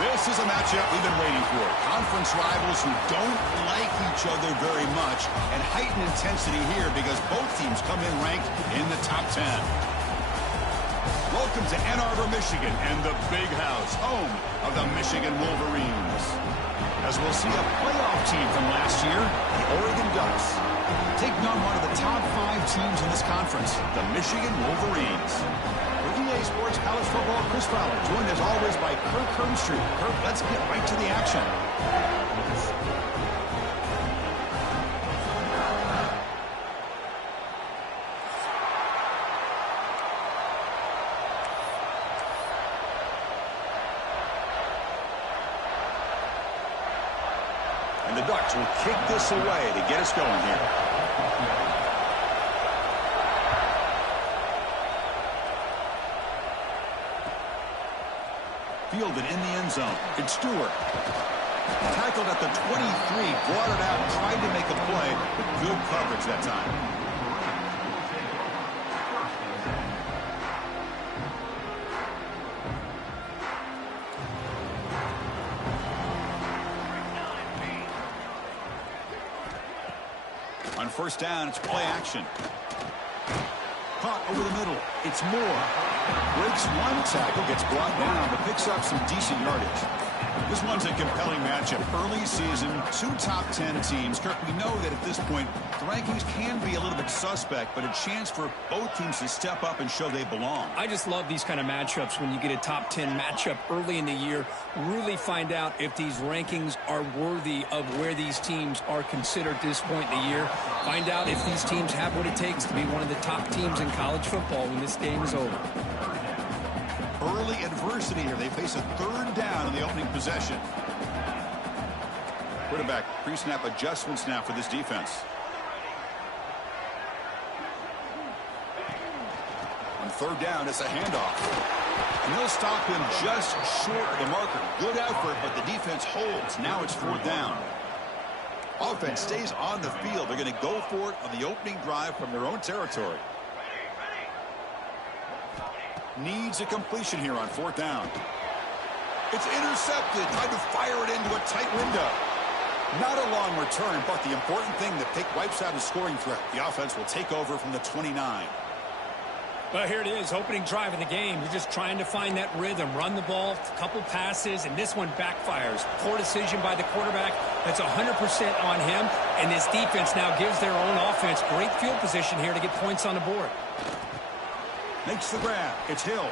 This is a matchup we've been waiting for. Conference rivals who don't like each other very much, and heightened intensity here because both teams come in ranked in the top 10. Welcome to Ann Arbor, Michigan, and the Big House, home of the Michigan Wolverines. As we'll see a playoff team from last year, the Oregon Ducks, taking on one of the top 5 teams in this conference, the Michigan Wolverines. For EA Sports College Football, Chris Fowler, joined as always by Kirk Herbstreit. Kirk, let's get right to the action. And the Ducks will kick this away to get us going here. Fielded in the end zone. It's Stewart. Tackled at the 23, brought it out, tried to make a play, but good coverage that time. On first down, it's play action. Caught over the middle. It's Moore. Breaks one tackle, gets brought down, but picks up some decent yardage. This one's a compelling matchup. Early season, 2 top 10 teams. Kirk, we know that at this point, the rankings can be a little bit suspect, but a chance for both teams to step up and show they belong. I just love these kind of matchups when you get a top 10 matchup early in the year. Really find out if these rankings are worthy of where these teams are considered at this point in the year. Find out if these teams have what it takes to be one of the top teams in college football when this game is over. Early adversity here. They face a third down in the opening possession. Quarterback pre-snap adjustments now for this defense. On third down, it's a handoff. And they'll stop him just short of the marker. Good effort, but the defense holds. Now it's fourth down. Offense stays on the field. They're going to go for it on the opening drive from their own territory. Needs a completion here on fourth down. It's intercepted. Tried to fire it into a tight window. Not a long return, but the important thing, the pick wipes out a scoring threat. The offense will take over from the 29. Well, here it is, opening drive in the game. You're just trying to find that rhythm, run the ball, a couple passes, and this one backfires. Poor decision by the quarterback. That's 100% on him, and this defense now gives their own offense great field position here to get points on the board. Makes the grab. It's Hill.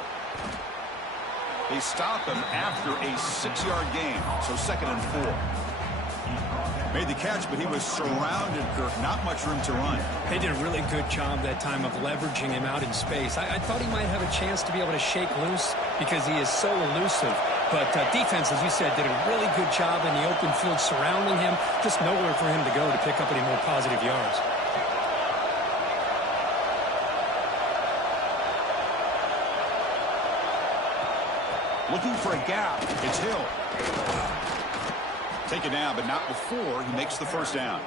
They stop him after a 6-yard gain, so 2nd and 4. Made the catch, but he was surrounded, Kirk. Not much room to run. They did a really good job that time of leveraging him out in space. I thought he might have a chance to be able to shake loose because he is so elusive. But defense, as you said, did a really good job in the open field surrounding him. Just nowhere for him to go to pick up any more positive yards. Looking for a gap. It's Hill. Taken down, but not before he makes the first down.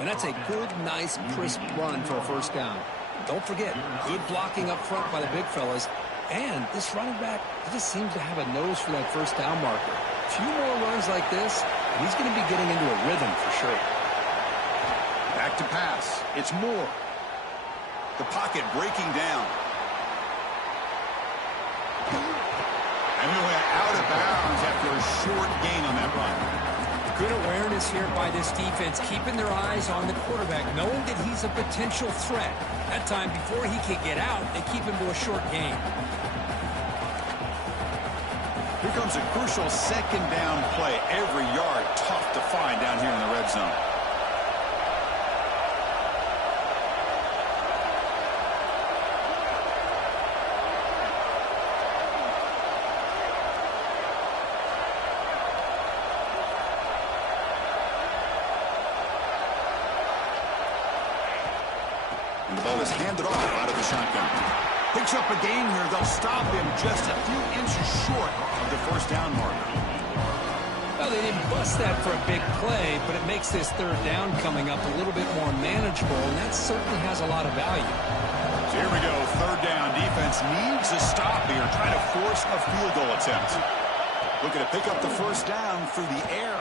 And that's a good, nice, crisp run for a first down. Don't forget, good blocking up front by the big fellas. And this running back, he just seems to have a nose for that first down marker. A few more runs like this, and he's going to be getting into a rhythm for sure. Back to pass. It's Moore. The pocket breaking down. short gain on that run. Good awareness here by this defense, keeping their eyes on the quarterback, knowing that he's a potential threat. That time, before he can get out, they keep him to a short gain. Here comes a crucial second down play. Every yard tough to find down here in the red zone. And the ball is handed off out of the shotgun. Picks up a gain here. They'll stop him just a few inches short of the first down marker. Well, they didn't bust that for a big play, but it makes this third down coming up a little bit more manageable, and that certainly has a lot of value. So here we go, third down. Defense needs a stop here, trying to force a field goal attempt. Looking to pick up the first down through the air.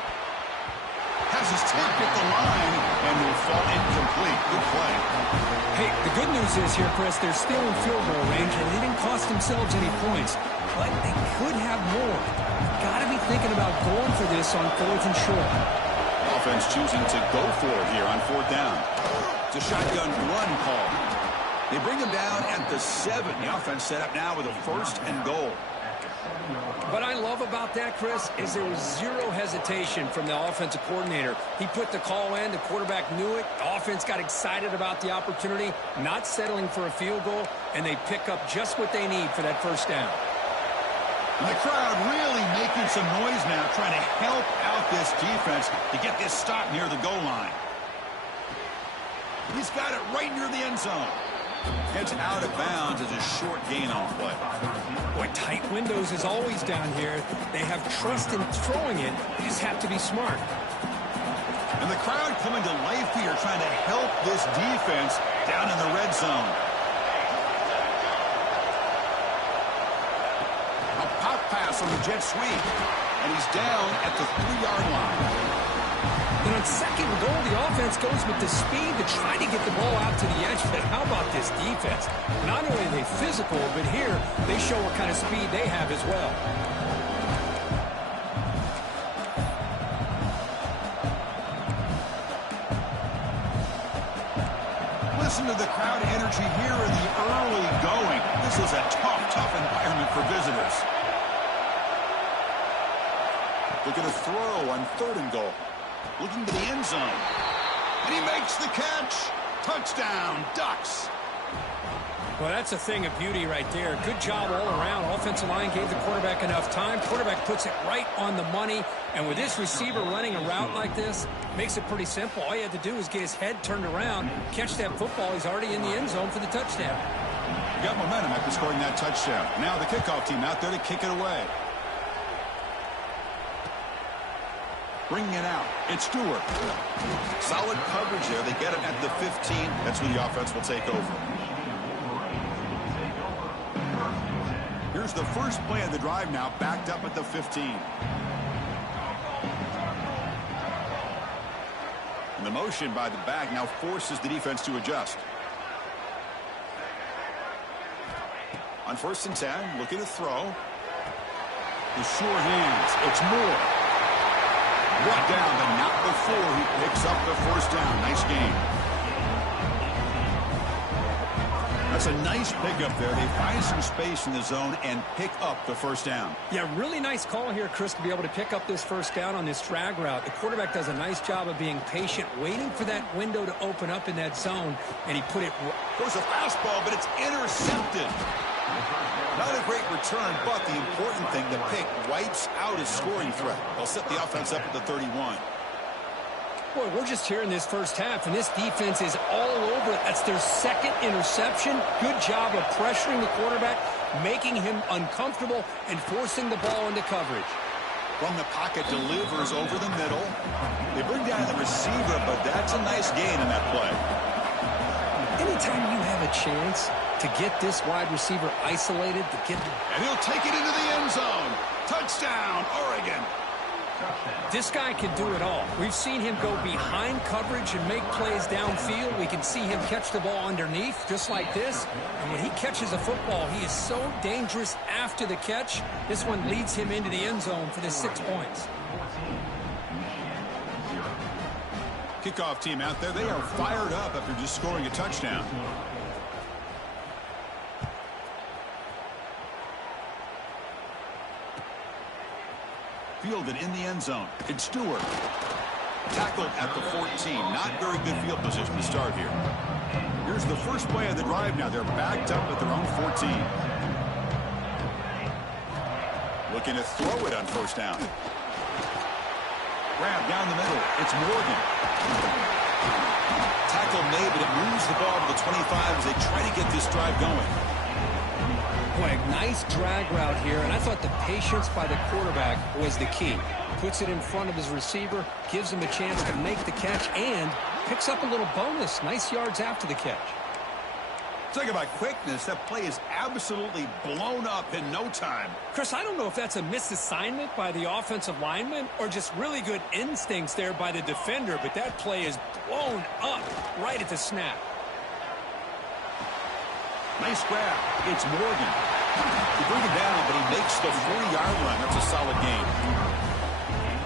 Has his tip at the line and will fall incomplete. Good play. Hey, the good news is here, Chris, they're still in field goal range, and they didn't cost themselves any points, but they could have more. Got to be thinking about going for this on 4th and short. Offense choosing to go for it here on 4th down. It's a shotgun run call. They bring him down at the 7. The offense set up now with a 1st and goal. What I love about that, Chris, is there was zero hesitation from the offensive coordinator. He put the call in, the quarterback knew it, the offense got excited about the opportunity, not settling for a field goal, and they pick up just what they need for that first down. And the crowd really making some noise now, trying to help out this defense to get this stop near the goal line. He's got it right near the end zone. Gets out of bounds as a short gain on play. Boy, tight windows is always down here. They have trust in throwing it. They just have to be smart. And the crowd coming to life here, trying to help this defense down in the red zone. A pop pass on the jet sweep. And he's down at the 3-yard line. And on second and goal, the offense goes with the speed to try to get the ball out to the edge. But how about this defense? Not only are they physical, but here they show what kind of speed they have as well. Listen to the crowd energy here in the early going. This is a tough environment for visitors. Looking to throw on 3rd and goal. Looking to the end zone. And he makes the catch. Touchdown, Ducks. Well, that's a thing of beauty right there. Good job all around. Offensive line gave the quarterback enough time. Quarterback puts it right on the money. And with this receiver running a route like this, makes it pretty simple. All you had to do is get his head turned around, catch that football. He's already in the end zone for the touchdown. Got momentum after scoring that touchdown. Now the kickoff team out there to kick it away. Bringing it out, it's Stewart. Solid coverage there. They get him at the 15. That's when the offense will take over. Here's the first play of the drive now, backed up at the 15. And the motion by the back now forces the defense to adjust. On 1st and 10, looking to throw. The sure hands, it's Moore. Brought down, but not before he picks up the first down. Nice game. That's a nice pickup there. They find some space in the zone and pick up the first down. Yeah, really nice call here, Chris, to be able to pick up this first down on this drag route. The quarterback does a nice job of being patient, waiting for that window to open up in that zone, and he put it... Goes a fastball, but it's intercepted. Not a great return, but the important thing, the pick wipes out his scoring threat. They'll set the offense up at the 31. Boy, we're just here in this first half, and this defense is all over it. That's their 2nd interception. Good job of pressuring the quarterback, making him uncomfortable, and forcing the ball into coverage. From the pocket, delivers over the middle. They bring down the receiver, but that's a nice gain in that play. Anytime you have a chance to get this wide receiver isolated, to get... And he'll take it into the end zone. Touchdown, Oregon. This guy can do it all. We've seen him go behind coverage and make plays downfield. We can see him catch the ball underneath, just like this. And when he catches a football, he is so dangerous after the catch. This one leads him into the end zone for the 6 points. Kickoff team out there, they are fired up after just scoring a touchdown. Fielded in the end zone. It's Stewart. Tackled at the 14. Not very good field position to start here. Here's the first play of the drive now. They're backed up at their own 14. Looking to throw it on first down. Grab down the middle. It's Morgan. Tackle made, but it moves the ball to the 25 as they try to get this drive going. Boy, nice drag route here, and I thought the patience by the quarterback was the key. Puts it in front of his receiver, gives him a chance to make the catch, and picks up a little bonus. Nice yards after the catch. Talk about quickness. That play is absolutely blown up in no time. Chris, I don't know if that's a misassignment by the offensive lineman or just really good instincts there by the defender, but that play is blown up right at the snap. Nice grab. It's Morgan. He bring him down, but he makes the 40-yard line. That's a solid gain.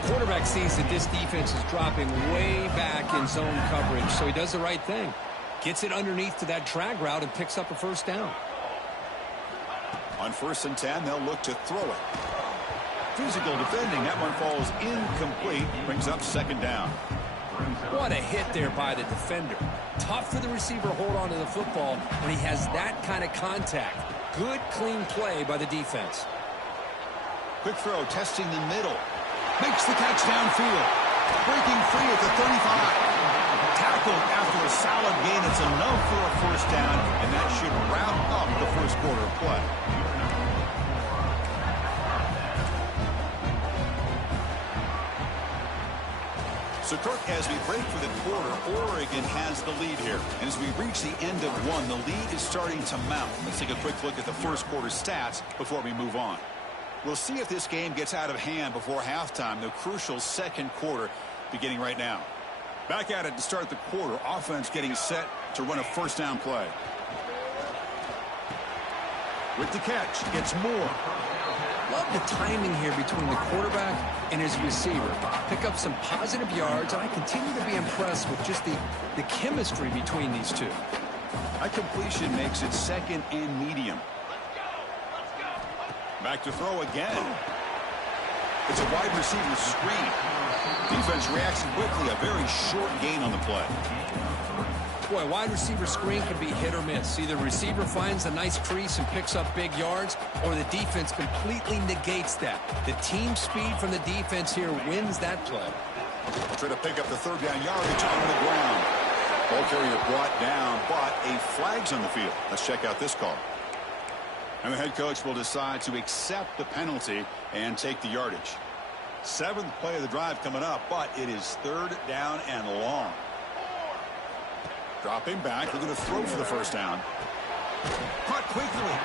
Quarterback sees that this defense is dropping way back in zone coverage, so he does the right thing. Gets it underneath to that drag route and picks up a first down. On 1st and 10, they'll look to throw it. Physical defending. That one falls incomplete. Brings up 2nd down. What a hit there by the defender. Tough for the receiver to hold on to the football when he has that kind of contact. Good, clean play by the defense. Quick throw, testing the middle. Makes the catch downfield. Breaking free at the 35. Tackled after a solid gain. It's enough for a first down, and that should wrap up the first quarter of play. So, Kirk, as we break for the quarter, Oregon has the lead here. And as we reach the end of one, the lead is starting to mount. Let's take a quick look at the first quarter stats before we move on. We'll see if this game gets out of hand before halftime, the crucial second quarter beginning right now. Back at it to start the quarter. Offense getting set to run a first down play. With the catch, it's Moore. Love the timing here between the quarterback and his receiver. Pick up some positive yards, and I continue to be impressed with just the chemistry between these two. That completion makes it 2nd and medium. Back to throw again. It's a wide receiver screen. Defense reacts quickly. A very short gain on the play. Boy, wide receiver screen can be hit or miss. Either receiver finds a nice crease and picks up big yards, or the defense completely negates that. The team speed from the defense here wins that play. Try to pick up the 3rd down yardage on the ground. Ball carrier brought down, but a flag's on the field. Let's check out this call. And the head coach will decide to accept the penalty and take the yardage. 7th play of the drive coming up, but it is 3rd down and long. Dropping back. We're going to throw for the first down. Caught quickly.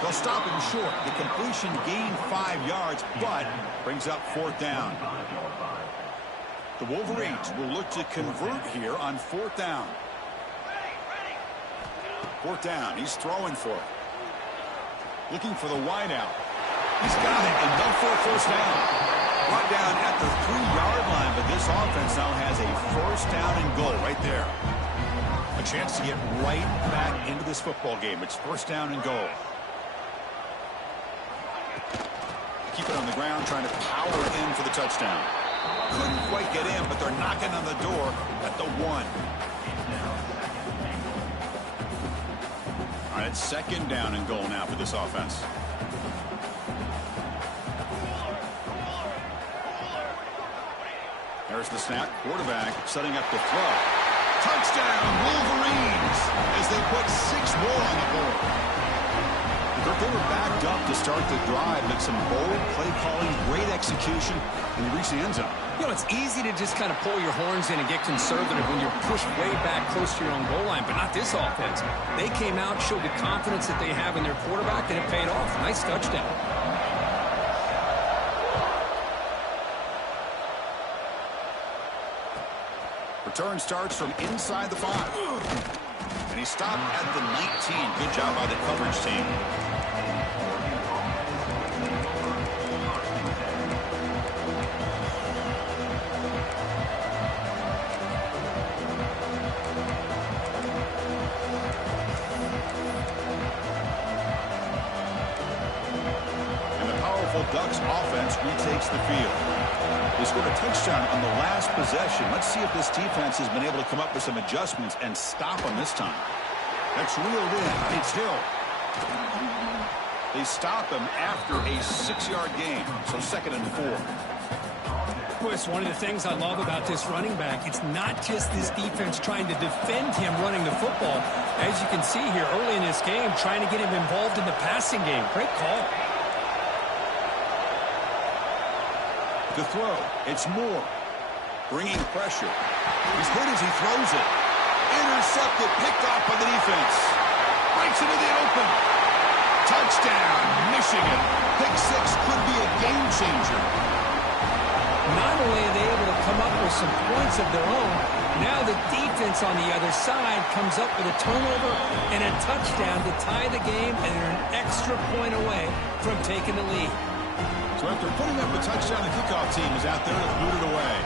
They'll stop him short. The completion gained 5 yards, but brings up 4th down. The Wolverines will look to convert here on 4th down. 4th down. He's throwing for it. Looking for the wideout. He's got it. Enough for a first down. Brought down at the 3-yard line, but this offense now has a first down and goal right there. A chance to get right back into this football game. It's 1st down and goal. Keep it on the ground, trying to power in for the touchdown. Couldn't quite get in, but they're knocking on the door at the 1. All right, it's 2nd down and goal now for this offense. There's the snap. Quarterback setting up the throw. Touchdown, Wolverines, as they put 6 more on the board. They were backed up to start the drive, but some bold play calling, great execution, and they reached the end zone. You know, it's easy to just kind of pull your horns in and get conservative when you're pushed way back close to your own goal line, but not this offense. They came out, showed the confidence that they have in their quarterback, and it paid off. Nice touchdown. Return starts from inside the 5. And he stopped at the 19. Good job by the coverage team. Ducks offense retakes the field. They scored a touchdown on the last possession. Let's see if this defense has been able to come up with some adjustments and stop them this time. That's reeled in. It's Hill. They stop him after a 6-yard gain, so 2nd and 4. It's one of the things I love about this running back. It's not just this defense trying to defend him running the football. As you can see here early in this game, trying to get him involved in the passing game. Great call. To throw, it's Moore. Bringing pressure. He's hit as he throws it. Intercepted, picked off by the defense. Breaks into the open. Touchdown, Michigan. Pick 6 could be a game changer. Not only are they able to come up with some points of their own, now the defense on the other side comes up with a turnover and a touchdown to tie the game, and they're an extra point away from taking the lead. So after putting up a touchdown, the kickoff team is out there to boot it away.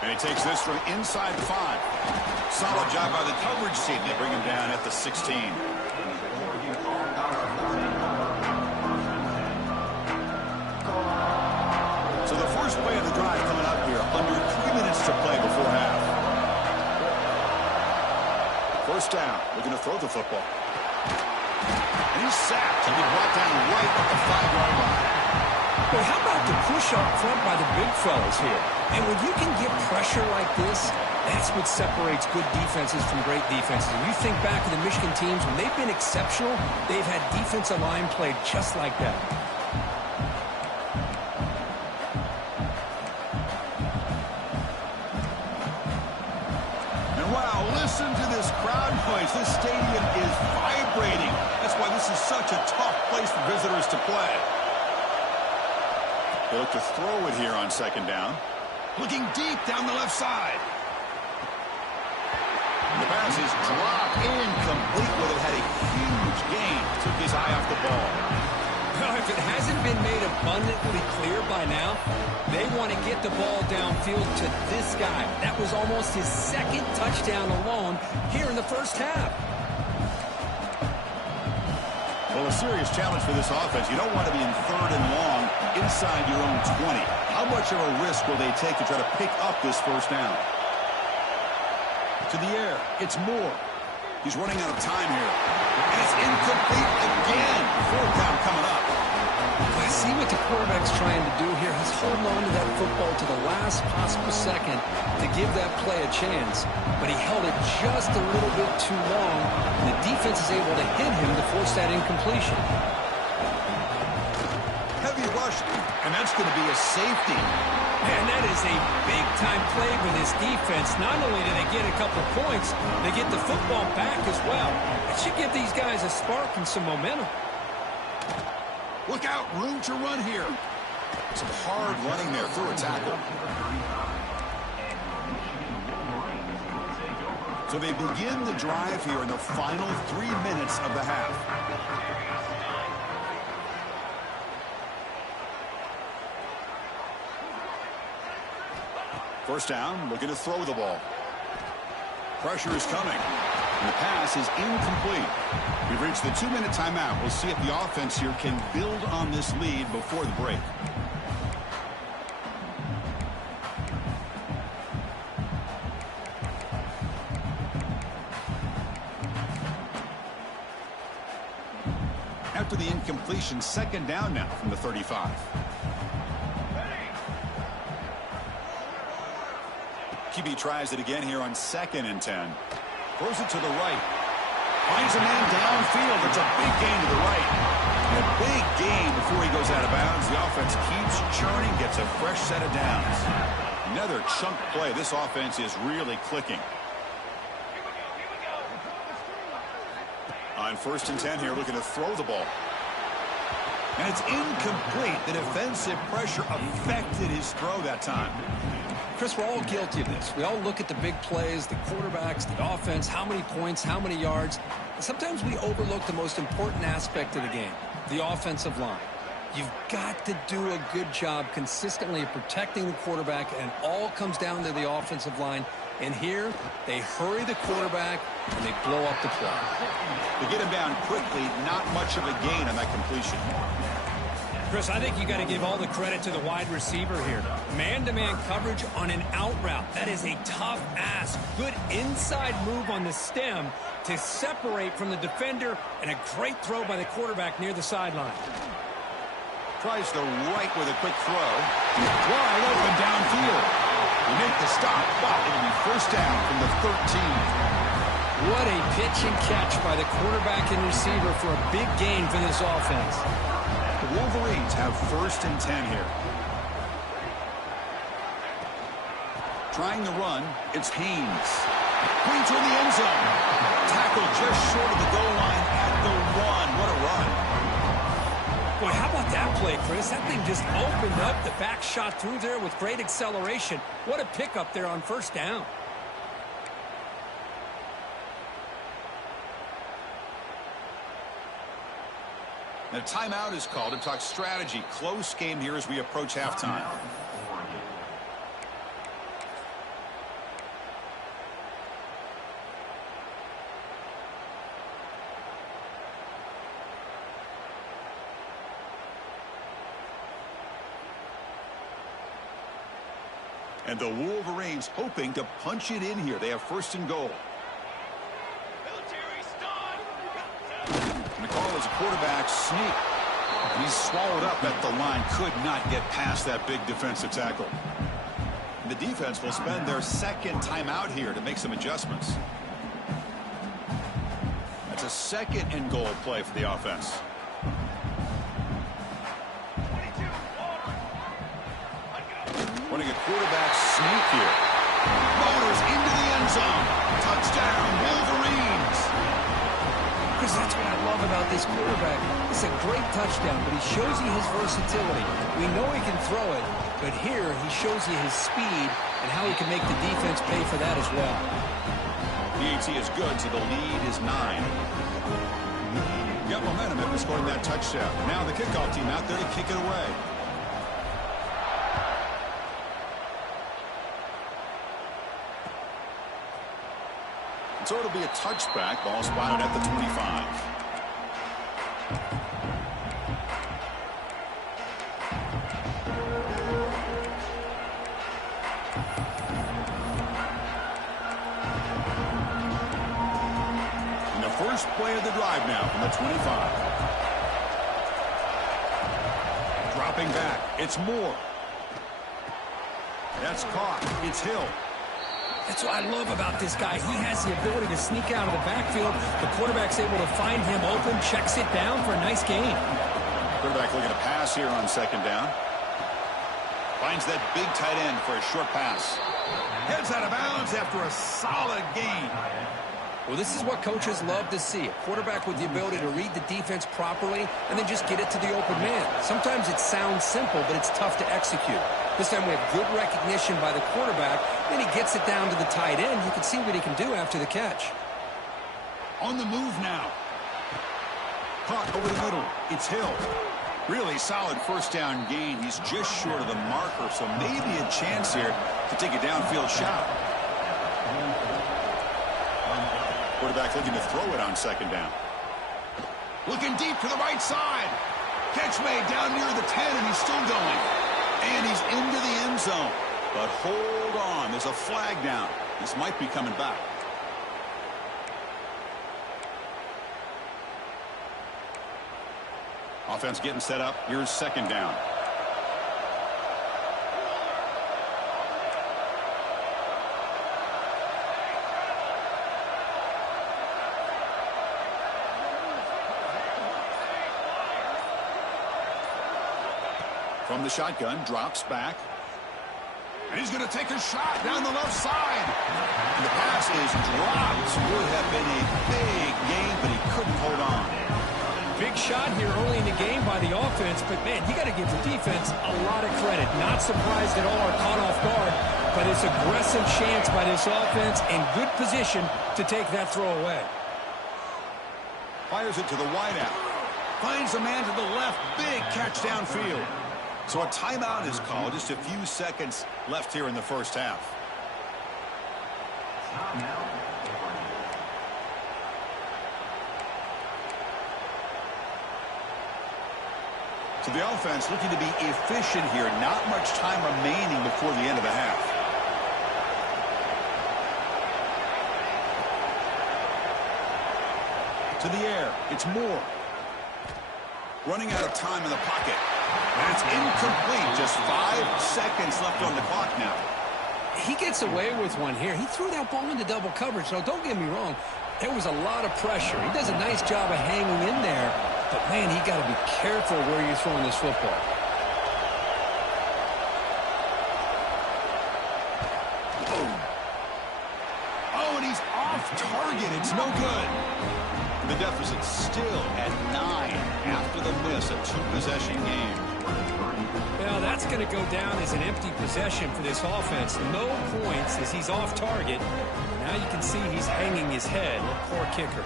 And he takes this from inside the 5. Solid job by the coverage team. They bring him down at the 16. So the first play of the drive coming up here. Under 3 minutes to play before half. First down, looking to throw the football. And he's sacked. He'll be brought down right at the 5-yard line. Well, how about the push up front by the big fellas here? And when you can get pressure like this, that's what separates good defenses from great defenses. And you think back to the Michigan teams, when they've been exceptional, they've had defensive line played just like that. Listen to this crowd noise. This stadium is vibrating. That's why this is such a tough place for visitors to play. They look to throw it here on 2nd down. Looking deep down the left side. The pass is dropped incomplete. Well, it had a huge gain. Took his eye off the ball. Well, if it hasn't been made abundantly clear by now, they want to get the ball downfield to this guy. That was almost his 2nd touchdown alone here in the first half. Well, a serious challenge for this offense. You don't want to be in 3rd and long inside your own 20. How much of a risk will they take to try to pick up this first down? To the air, it's Moore. He's running out of time here. And it's incomplete again. 4th down coming up. I see what the quarterback's trying to do here. He's holding on to that football to the last possible second to give that play a chance. But he held it just a little bit too long. And the defense is able to hit him to force that incompletion. Heavy rush, and that's going to be a safety. Man, that is a big-time play for this defense. Not only do they get a couple points, they get the football back as well. It should give these guys a spark and some momentum. Look out, room to run here. Some hard running there through a tackle. So they begin the drive here in the final 3 minutes of the half. First down, looking to throw the ball. Pressure is coming. And the pass is incomplete. We've reached the 2-minute timeout. We'll see if the offense here can build on this lead before the break. After the incompletion, 2nd down now from the 35. QB tries it again here on 2nd and 10. Throws it to the right. Finds a man downfield. It's a big gain to the right. And a big gain before he goes out of bounds. The offense keeps churning, gets a fresh set of downs. Another chunk play. This offense is really clicking. On 1st and 10 here, looking to throw the ball. And it's incomplete. The defensive pressure affected his throw that time. Chris, we're all guilty of this. We all look at the big plays, the quarterbacks, the offense, how many points, how many yards. And sometimes we overlook the most important aspect of the game, the offensive line. You've got to do a good job consistently of protecting the quarterback, and all comes down to the offensive line. And here, they hurry the quarterback, and they blow up the play. They get him down quickly, not much of a gain on that completion. Chris, I think you got to give all the credit to the wide receiver here. Man-to-man coverage on an out route. That is a tough ask. Good inside move on the stem to separate from the defender, and a great throw by the quarterback near the sideline. Tries the right with a quick throw. Wide open downfield. They make the stop, but it'll be first down from the 13. What a pitch and catch by the quarterback and receiver for a big gain for this offense. The Wolverines have 1st and 10 here. Trying the run, it's Haynes. Going toward the end zone. Tackle just short of the goal line at the 1. What a run. Boy, how about that play, Chris? That thing just opened up. The back shot through there with great acceleration. What a pickup there on first down. And a timeout is called to talk strategy. Close game here as we approach halftime. And the Wolverines hoping to punch it in here. They have 1st and goal. And the call is a quarterback sneak. And he's swallowed up at the line. Could not get past that big defensive tackle. And the defense will spend their 2nd timeout here to make some adjustments. That's a 2nd and goal play for the offense. Running a quarterback sneak here. Motors into the end zone. Touchdown, Wolverines. Because that's what I love about this quarterback. It's a great touchdown, but he shows you his versatility. We know he can throw it, but here he shows you his speed and how he can make the defense pay for that as well. PAT is good, so the lead is 9. Got momentum after scoring that touchdown. Now the kickoff team out there to kick it away. So it'll be a touchback. Ball spotted at the 25. And the first play of the drive now from the 25. Dropping back. It's Moore. That's caught. It's Hill. That's what I love about this guy. He has the ability to sneak out of the backfield. The quarterback's able to find him open, checks it down for a nice gain. Quarterback looking to pass here on 2nd down. Finds that big tight end for a short pass. Heads out of bounds after a solid gain. Well, this is what coaches love to see. A quarterback with the ability to read the defense properly and then just get it to the open man. Sometimes it sounds simple, but it's tough to execute. This time we have good recognition by the quarterback. Then he gets it down to the tight end. You can see what he can do after the catch. On the move now. Caught over the middle. It's Hill. Really solid first down gain. He's just short of the marker, so maybe a chance here to take a downfield shot. Quarterback looking to throw it on 2nd down. Looking deep to the right side. Catch made down near the 10, and he's still going. And he's into the end zone. But hold on. There's a flag down. This might be coming back. Offense getting set up. Here's 2nd down. From the shotgun, drops back. And he's going to take a shot down the left side. And the pass is dropped. Would have been a big gain, but he couldn't hold on. Big shot here early in the game by the offense, but, man, you got to give the defense a lot of credit. Not surprised at all or caught off guard by this aggressive chance by this offense in good position to take that throw away. Fires it to the wideout. Finds a man to the left. Big catch downfield. So a timeout is called. Just a few seconds left here in the first half. So the offense looking to be efficient here. Not much time remaining before the end of the half. To the air. It's Moore. Running out of time in the pocket. And it's incomplete. Just 5 seconds left on the clock now. He gets away with one here. He threw that ball into double coverage. So don't get me wrong. There was a lot of pressure. He does a nice job of hanging in there. But, man, he got to be careful where you're throwing this football. Oh, and he's off target. It's no good. The deficit's still at 9 after the miss, a 2-possession game. Well, that's going to go down as an empty possession for this offense. No points as he's off target. Now you can see he's hanging his head. Poor kicker.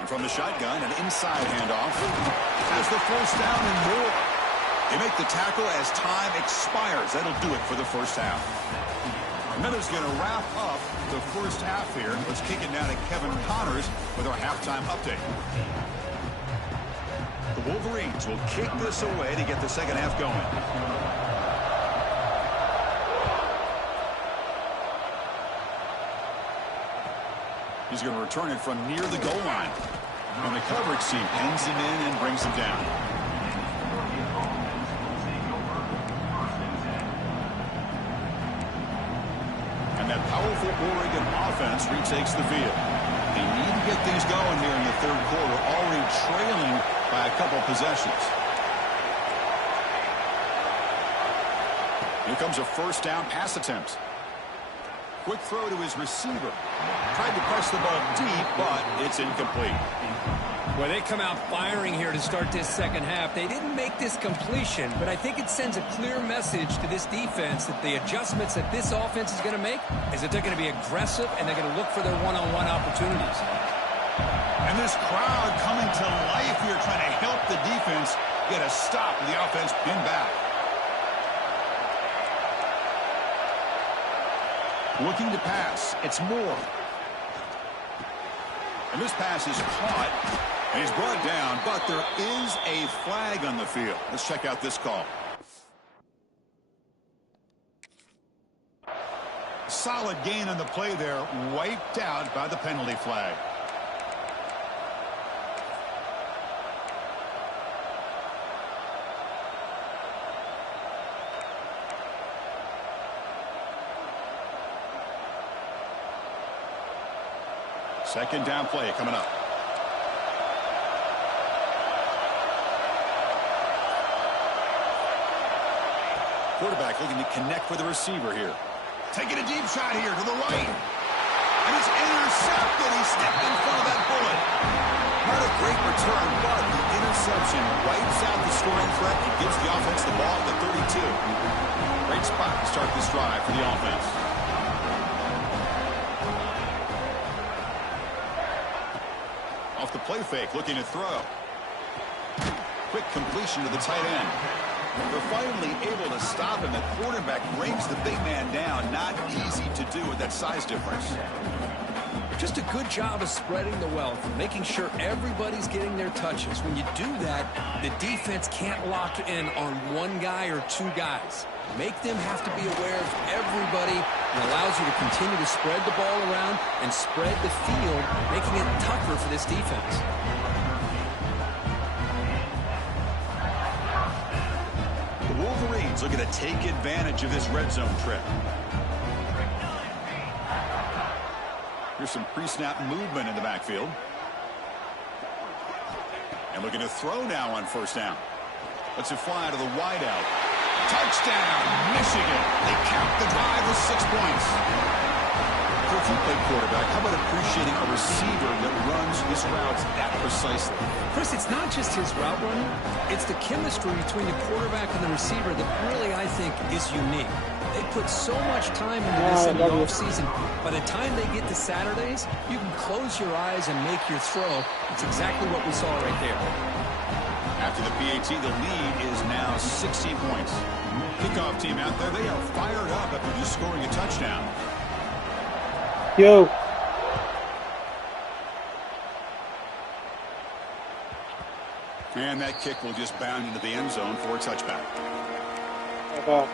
And from the shotgun, an inside handoff. Has the first down and more. They make the tackle as time expires. That'll do it for the first half. And that is going to wrap up the first half here. Let's kick it down to Kevin Connors with our halftime update. The Wolverines will kick this away to get the second half going. He's going to return it from near the goal line. And the coverage team pins him in and brings him down. And that powerful Oregon offense retakes the field. They need to get things going here in the third quarter, already trailing by a couple possessions. Here comes a first down pass attempt. Quick throw to his receiver. Tried to press the ball deep, but it's incomplete. Well, they come out firing here to start this second half. They didn't make this completion, but I think it sends a clear message to this defense that the adjustments that this offense is going to make is that they're going to be aggressive and they're going to look for their one-on-one opportunities. And this crowd coming to life here trying to help the defense get a stop and the offense pinned back. Looking to pass. It's Moore. And this pass is caught. And he's brought down, but there is a flag on the field. Let's check out this call. Solid gain on the play there. Wiped out by the penalty flag. Second down play coming up. Quarterback looking to connect with the receiver here. Taking a deep shot here to the right. And it's intercepted. He stepped in front of that bullet. Not a great return, but the interception wipes out the scoring threat and gives the offense the ball at the 32. Great spot to start this drive for the offense. Off the play fake, looking to throw. Quick completion to the tight end. They're finally able to stop him. The quarterback brings the big man down. Not easy to do with that size difference. Just a good job of spreading the wealth, making sure everybody's getting their touches. When you do that, the defense can't lock in on one guy or two guys. Make them have to be aware of everybody. It allows you to continue to spread the ball around and spread the field, making it tougher for this defense. The Wolverines looking to take advantage of this red zone trip. Here's some pre-snap movement in the backfield. And looking to throw now on first down. Lets it fly to the wideout. Touchdown, Michigan. They count the drive with 6 points. if you play quarterback, how about appreciating a receiver that runs his routes that precisely? Chris, it's not just his route running. It's the chemistry between the quarterback and the receiver that really, I think, is unique. They put so much time into this in the offseason. By the time they get to Saturdays, you can close your eyes and make your throw. It's exactly what we saw right there. After the PAT, the lead is now 16 points. Kickoff team out there, they are fired up after just scoring a touchdown. Yo. And that kick will just bound into the end zone for a touchback. Okay.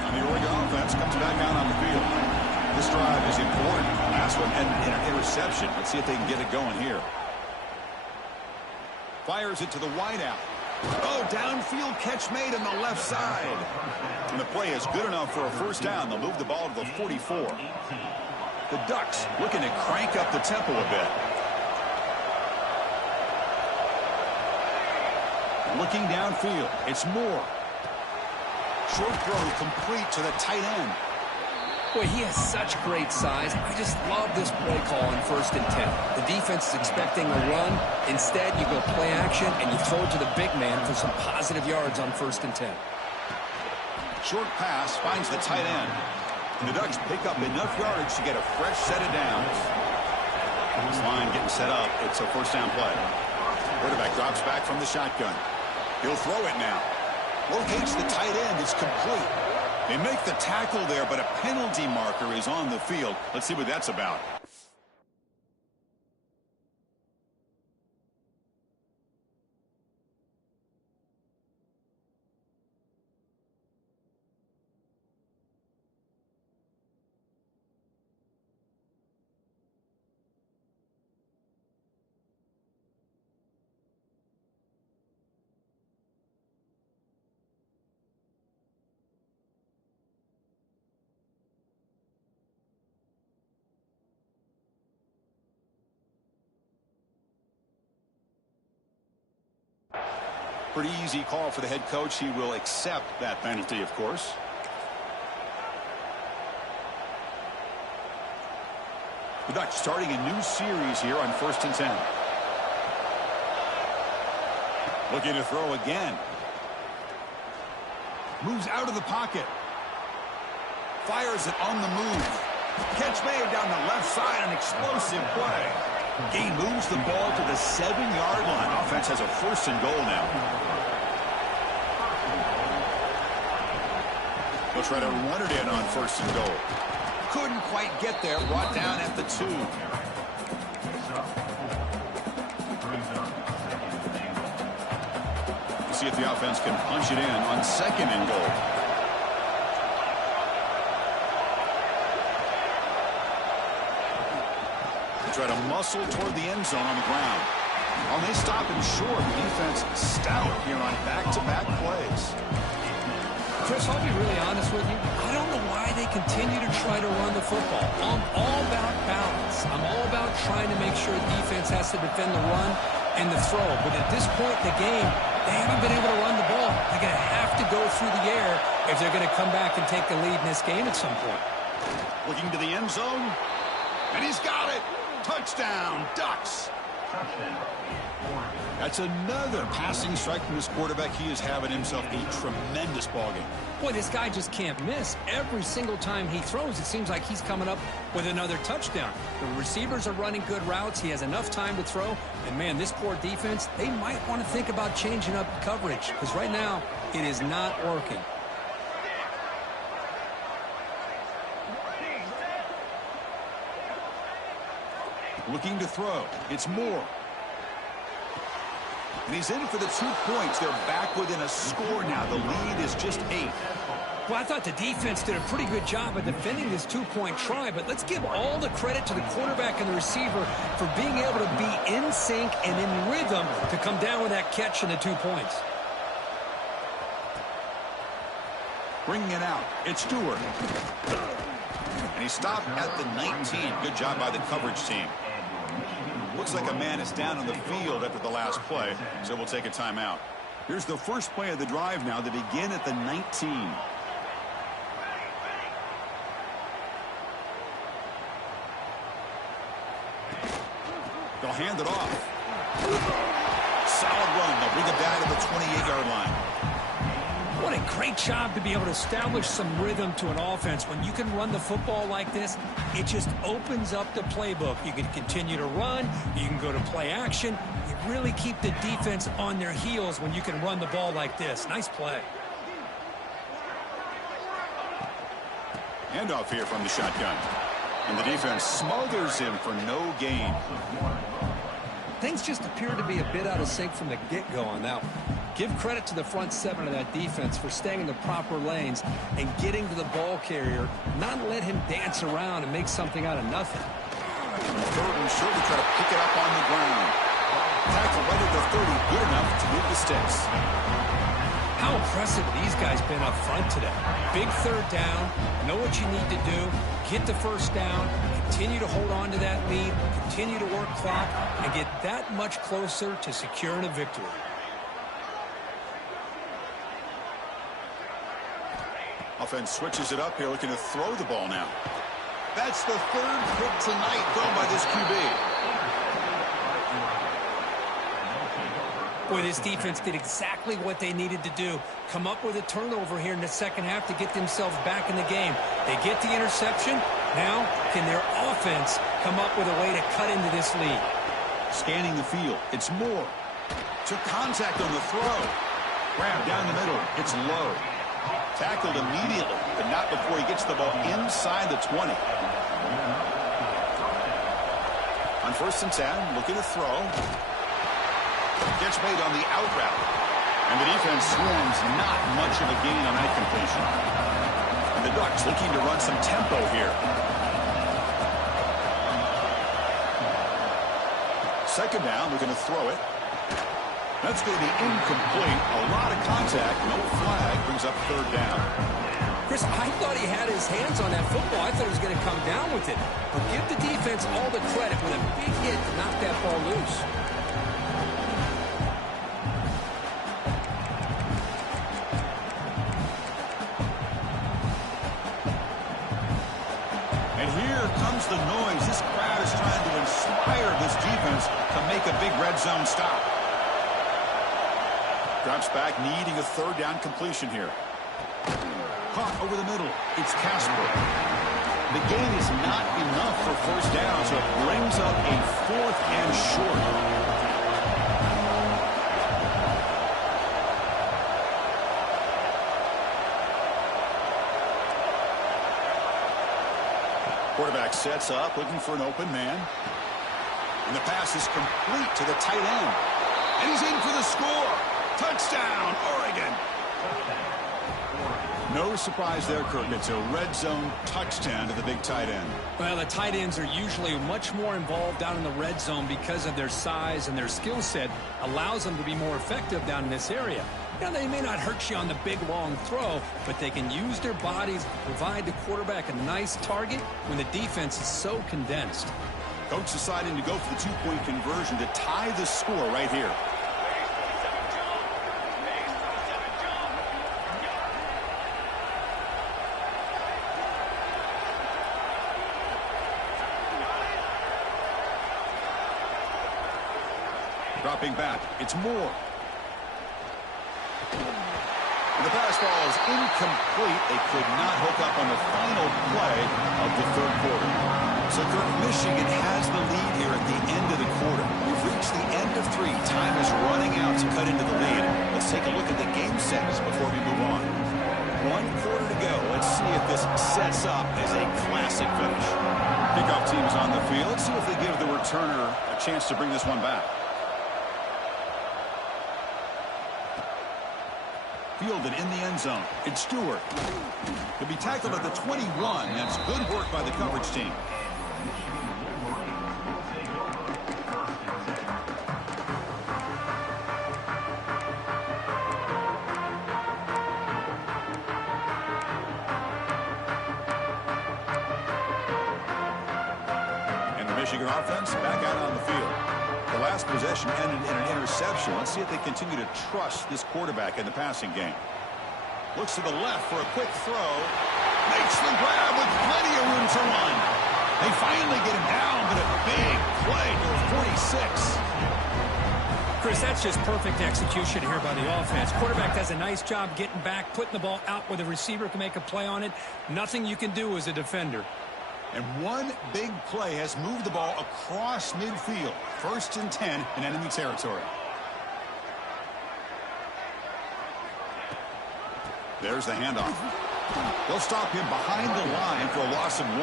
And the Oregon offense comes back out on the field. This drive is important. Last one, and an interception. Let's see if they can get it going here. Fires it to the wideout. Oh, downfield catch made on the left side. And the play is good enough for a first down. They'll move the ball to the 44. The Ducks looking to crank up the tempo a bit. Looking downfield. It's Moore. Short throw complete to the tight end. Boy, he has such great size. I just love this play call on 1st and 10. The defense is expecting a run. Instead, you go play action, and you throw it to the big man for some positive yards on 1st and 10. Short pass finds the tight end. And the Ducks pick up enough yardage to get a fresh set of downs. This line getting set up. It's a first down play. Quarterback drops back from the shotgun. He'll throw it now. Locates the tight end. It's complete. They make the tackle there, but a penalty marker is on the field. Let's see what that's about. Pretty easy call for the head coach. He will accept that penalty, of course. The Ducks starting a new series here on 1st and 10. Looking to throw again. Moves out of the pocket. Fires it on the move. Catch made down the left side. An explosive play. Gain moves the ball to the 7-yard line. Offense has a 1st and goal now. They'll try to run it in on 1st and goal. Couldn't quite get there. Brought down at the 2. We'll see if the offense can punch it in on 2nd and goal. Try to muscle toward the end zone on the ground. Well, they stop him short. The defense stout here on back-to-back plays. Chris, I'll be really honest with you. I don't know why they continue to try to run the football. I'm all about balance. I'm all about trying to make sure the defense has to defend the run and the throw. But at this point in the game, they haven't been able to run the ball. They're going to have to go through the air if they're going to come back and take the lead in this game at some point. Looking to the end zone, and he's got it. Touchdown, Ducks. That's another passing strike from this quarterback. He is having himself a tremendous ballgame. Boy, this guy just can't miss. Every single time he throws, it seems like he's coming up with another touchdown. The receivers are running good routes. He has enough time to throw. And, man, this poor defense, they might want to think about changing up coverage because right now it is not working. Looking to throw. It's Moore. And he's in for the 2 points. They're back within a score now. The lead is just 8. Well, I thought the defense did a pretty good job of defending this 2-point try, but let's give all the credit to the quarterback and the receiver for being able to be in sync and in rhythm to come down with that catch and the 2 points. Bringing it out. It's Stewart. And he stopped at the 19. Good job by the coverage team. Looks like a man is down on the field after the last play, so we'll take a timeout. Here's the first play of the drive now to begin at the 19. They'll hand it off. Solid run. They'll bring it down to the 28-yard line. What a great job to be able to establish some rhythm to an offense. When you can run the football like this, it just opens up the playbook. You can continue to run. You can go to play action. You really keep the defense on their heels when you can run the ball like this. Nice play. Handoff here from the shotgun. And the defense smothers him for no gain. Things just appear to be a bit out of sync from the get-go on that one. Give credit to the front seven of that defense for staying in the proper lanes and getting to the ball carrier, not let him dance around and make something out of nothing. Third and short to try to pick it up on the ground. Tackle right at the 30, good enough to move the sticks. How impressive these guys been up front today. Big third down, know what you need to do, get the first down, continue to hold on to that lead, continue to work clock, and get that much closer to securing a victory. Offense switches it up here, looking to throw the ball now. That's the third pick tonight thrown by this QB. Boy, this defense did exactly what they needed to do. Come up with a turnover here in the second half to get themselves back in the game. They get the interception. Now, can their offense come up with a way to cut into this lead? Scanning the field. It's Moore. Took contact on the throw. Grab down the middle. It's low. Tackled immediately, but not before he gets the ball inside the 20. On 1st and 10, looking to throw. Gets made on the out route. And the defense swarms not much of a gain on that completion. And the Ducks looking to run some tempo here. Second down, looking to throw it. That's going to be incomplete. A lot of contact. No flag. Brings up third down. Chris, I thought he had his hands on that football. I thought he was going to come down with it. But give the defense all the credit with a big hit to knock that ball loose. And here comes the noise. This crowd is trying to inspire this defense to make a big red zone stop. Drops back, needing a third down completion here. Caught over the middle. It's Casper. The gain is not enough for first down, so it brings up a 4th and short. Quarterback sets up, looking for an open man. And the pass is complete to the tight end. And he's in for the score. Touchdown, Oregon. No surprise there, Kirk. It's a red zone touchdown to the big tight end. Well, the tight ends are usually much more involved down in the red zone because of their size and their skill set allows them to be more effective down in this area. Now, they may not hurt you on the big, long throw, but they can use their bodies to provide the quarterback a nice target when the defense is so condensed. Coach deciding to go for the two-point conversion to tie the score right here. Dropping back, it's Moore. And the pass ball is incomplete. They could not hook up on the final play of the third quarter. So Kirk, Michigan has the lead here at the end of the quarter. We've reached the end of 3. Time is running out to cut into the lead. Let's take a look at the game sets before we move on. 1 quarter to go. Let's see if this sets up as a classic finish. Kickoff team is on the field. Let's see if they give the returner a chance to bring this one back. Fielded in the end zone. It's Stewart. He'll be tackled at the 21. That's good work by the coverage team. And the Michigan offense back out on the field. The last possession ended in an interception. Let's see if they continue to trust this quarterback in the passing game. Looks to the left for a quick throw. Makes the grab with plenty of room to run. They finally get him down, but a big play to 46. Chris, that's just perfect execution here by the offense. Quarterback does a nice job getting back, putting the ball out where the receiver can make a play on it. Nothing you can do as a defender. And one big play has moved the ball across midfield. 1st and 10 in enemy territory. There's the handoff. They'll stop him behind the line for a loss of 1.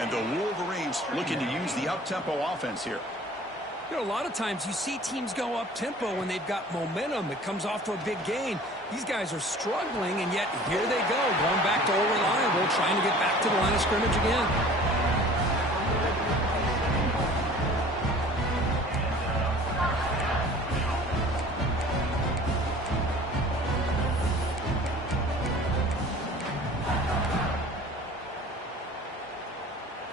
And the Wolverines looking to use the up-tempo offense here. You know, a lot of times you see teams go up-tempo when they've got momentum. It comes off to a big gain. These guys are struggling, and yet here they go, going back to old reliable, trying to get back to the line of scrimmage again.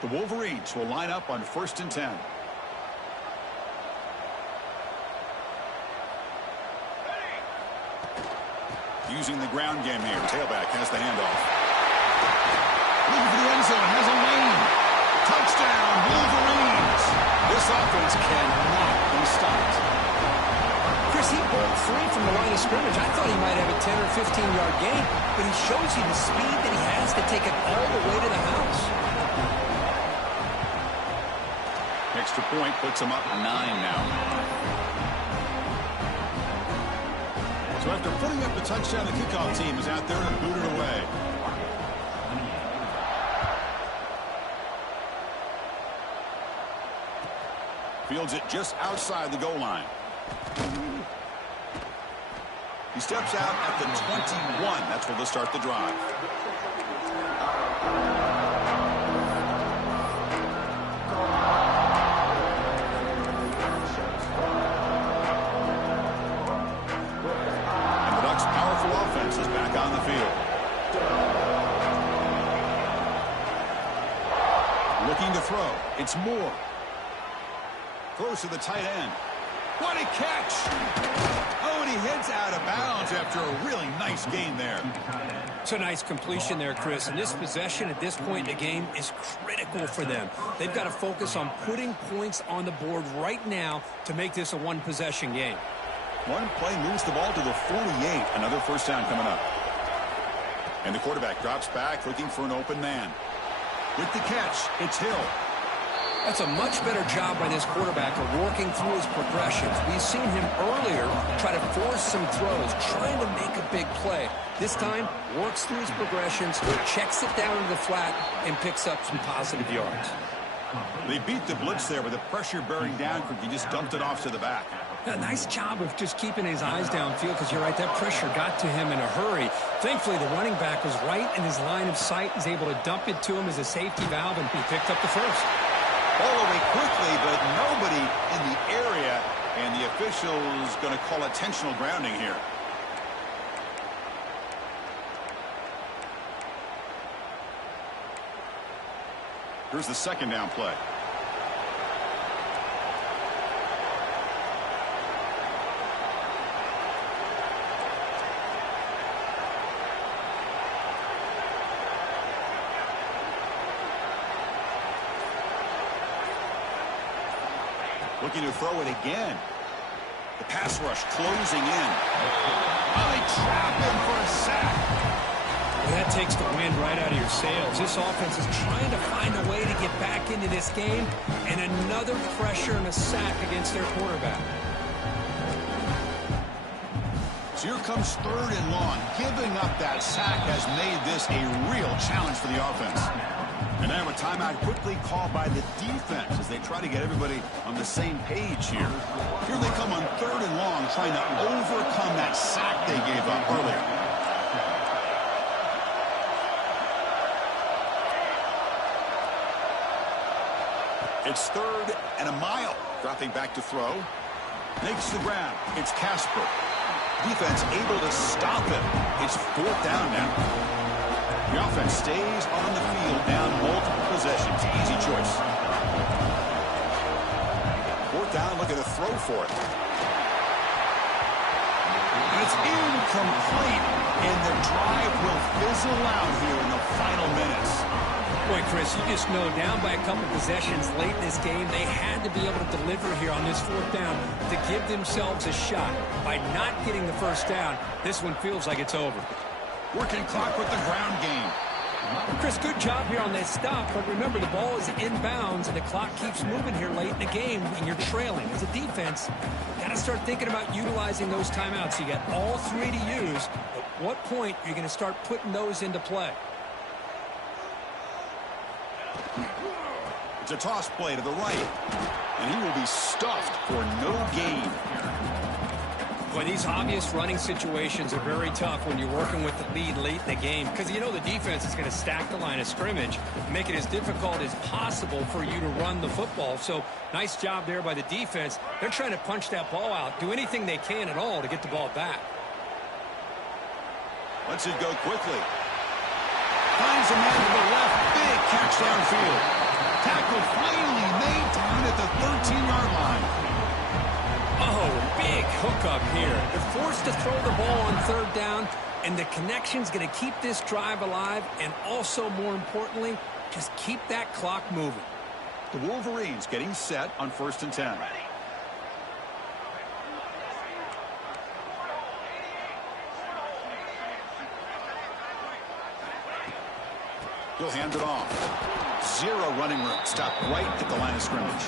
The Wolverines will line up on 1st and 10. Using the ground game here. Tailback has the handoff. Looking for the end zone. Has a lane. Touchdown, Wolverines. This offense cannot be stopped. Chris, he broke free from the line of scrimmage. I thought he might have a 10 or 15-yard gain, but he shows you the speed that he has to take it all the way to the house. Extra point puts him up 9 now. So after putting up the touchdown, the kickoff team is out there to boot it away. Fields it just outside the goal line. He steps out at the 21. That's where they'll start the drive. Is back on the field. Looking to throw. It's Moore. Throws to the tight end. What a catch! Oh, and he heads out of bounds after a really nice gain there. It's a nice completion there, Chris. And this possession at this point in the game is critical for them. They've got to focus on putting points on the board right now to make this a one-possession game. One play moves the ball to the 48. Another first down coming up. And the quarterback drops back looking for an open man. With the catch, it's Hill. That's a much better job by this quarterback of working through his progressions. We've seen him earlier try to force some throws, trying to make a big play. This time, works through his progressions, checks it down to the flat, and picks up some positive yards. They beat the blitz there with the pressure bearing down. He just dumped it off to the back. A nice job of just keeping his eyes downfield, because you're right, that pressure got to him in a hurry. Thankfully, the running back was right in his line of sight. He's able to dump it to him as a safety valve, and he picked up the first. All away quickly, but nobody in the area, and the official's going to call intentional grounding here. Here's the second down play. Looking to throw it again. The pass rush closing in. Oh, they trap him for a sack. Well, that takes the wind right out of your sails. This offense is trying to find a way to get back into this game, and another pressure and a sack against their quarterback. So here comes 3rd and long. Giving up that sack has made this a real challenge for the offense. And now a timeout quickly called by the defense as they try to get everybody on the same page here. Here they come on 3rd and long, trying to overcome that sack they gave up earlier. It's 3rd and a mile. Dropping back to throw. Makes the grab. It's Casper. Defense able to stop him. It's 4th down now. The offense stays on the field down multiple possessions. Easy choice. 4th down They'll get a throw for it. And it's incomplete, and the drive will fizzle out here in the final minutes. Boy, Chris, you just know down by a couple possessions late in this game, they had to be able to deliver here on this fourth down to give themselves a shot. By not getting the first down, this one feels like it's over. Working clock with the ground game. Chris, good job here on that stop, but remember, the ball is inbounds, and the clock keeps moving here late in the game, and you're trailing. As a defense, got to start thinking about utilizing those timeouts. You got all three to use. At what point are you going to start putting those into play? It's a toss play to the right, and he will be stuffed for no gain. Boy, these obvious running situations are very tough when you're working with the lead late in the game, because you know the defense is going to stack the line of scrimmage, make it as difficult as possible for you to run the football. So nice job there by the defense. They're trying to punch that ball out, do anything they can at all to get the ball back. Lets it go quickly. Finds a man to the left. Big catch downfield. Tackle finally made down at the 13-yard line. Oh, big hookup here. They're forced to throw the ball on third down, and the connection's going to keep this drive alive, and also, more importantly, just keep that clock moving. The Wolverines getting set on 1st and 10. He'll hand it off. Zero running room. Stop right at the line of scrimmage.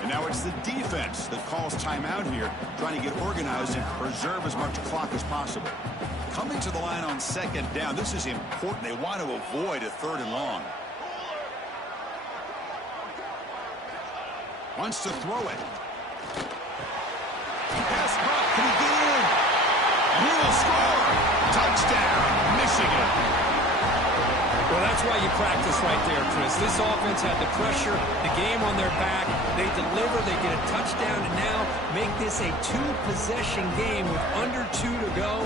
And now it's the defense that calls timeout here, trying to get organized and preserve as much clock as possible. Coming to the line on 2nd down, this is important. They want to avoid a 3rd and long. Wants to throw it. Pass caught. Can he get in? And he will score. Touchdown, Michigan. Well, that's why you practice right there, Chris. This offense had the pressure, the game on their back. They deliver, they get a touchdown, and now make this a two-possession game with under 2 to go.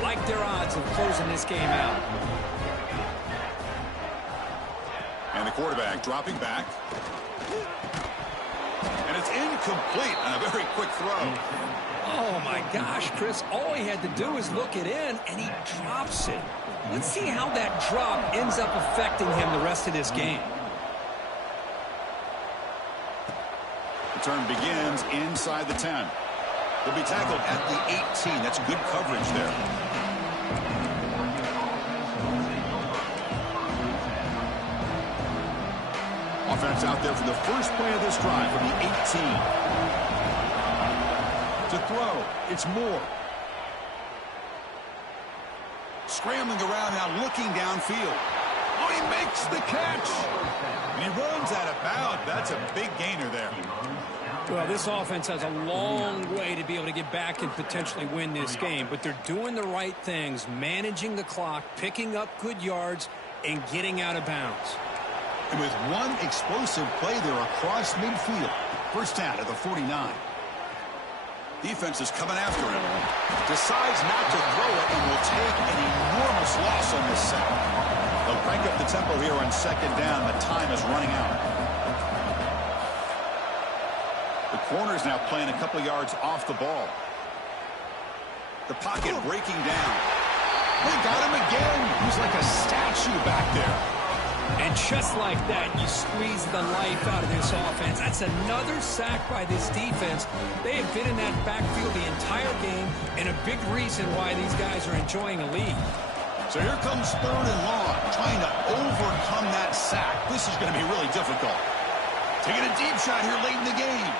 Like their odds of closing this game out. And the quarterback dropping back. And it's incomplete on a very quick throw. Oh, my gosh, Chris. All he had to do is look it in, and he drops it. Let's see how that drop ends up affecting him the rest of this game. The turn begins inside the 10. He'll be tackled at the 18. That's good coverage there. Offense out there for the first play of this drive from the 18. To throw, it's Moore. Scrambling around now, looking downfield. Oh, he makes the catch. And he runs out of bounds. That's a big gainer there. Well, this offense has a long way to be able to get back and potentially win this game. But they're doing the right things, managing the clock, picking up good yards, and getting out of bounds. And with one explosive play there across midfield. First down at the 49. Defense is coming after him. Decides not to throw it and will take an enormous loss on this sack. They'll crank up the tempo here on 2nd down. The time is running out. The corner is now playing a couple yards off the ball. The pocket breaking down. They got him again. He's like a statue back there. And just like that, you squeeze the life out of this offense. That's another sack by this defense. They have been in that backfield the entire game, and a big reason why these guys are enjoying a lead. So here comes 3rd and long, trying to overcome that sack. This is going to be really difficult. Taking a deep shot here late in the game.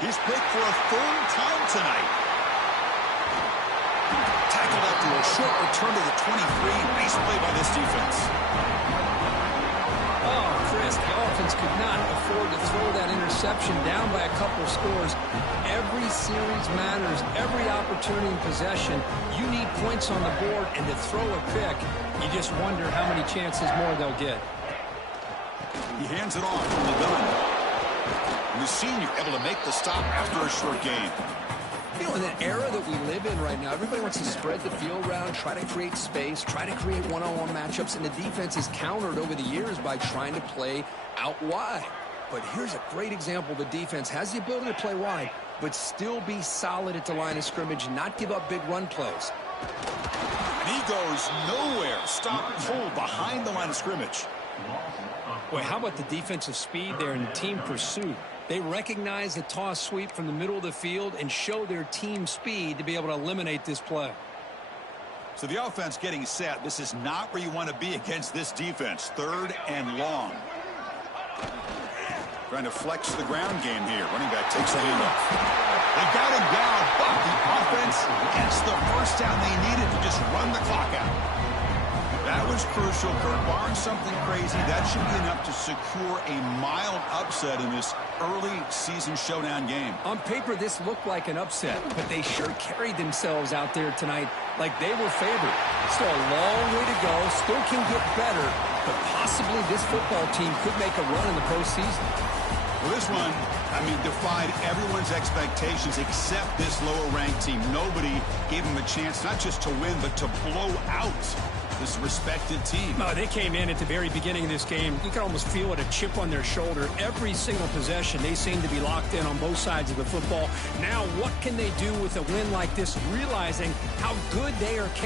He's picked for a 3rd time tonight. Tackled after a short return to the 23. Nice play by this defense. Oh, Chris, the offense could not afford to throw that interception down by a couple of scores. Every series matters. Every opportunity in possession. You need points on the board, and to throw a pick, you just wonder how many chances more they'll get. He hands it off from the gun. And the senior able to make the stop after a short gain. You know, in the era that we live in right now, everybody wants to spread the field around, try to create space, try to create one-on-one matchups, and the defense is countered over the years by trying to play out wide. But here's a great example. The defense has the ability to play wide, but still be solid at the line of scrimmage, not give up big run plays. And he goes nowhere. Stop pulled behind the line of scrimmage. Boy, how about the defensive speed there in team pursuit? They recognize the toss sweep from the middle of the field and show their team speed to be able to eliminate this play. So the offense getting set. This is not where you want to be against this defense. 3rd and long. Trying to flex the ground game here. Running back takes the handoff. They got him down, but the offense gets the first down they needed to just run the clock out. That was crucial, Kurt. Barring something crazy, that should be enough to secure a mild upset in this early season showdown game. On paper, this looked like an upset, but they sure carried themselves out there tonight like they were favored. Still a long way to go, still can get better, but possibly this football team could make a run in the postseason. Well, this one, defied everyone's expectations except this lower-ranked team. Nobody gave them a chance not just to win, but to blow out this respected team. No, they came in at the very beginning of this game. You can almost feel it, a chip on their shoulder. Every single possession, they seem to be locked in on both sides of the football. Now, what can they do with a win like this, realizing how good they are capable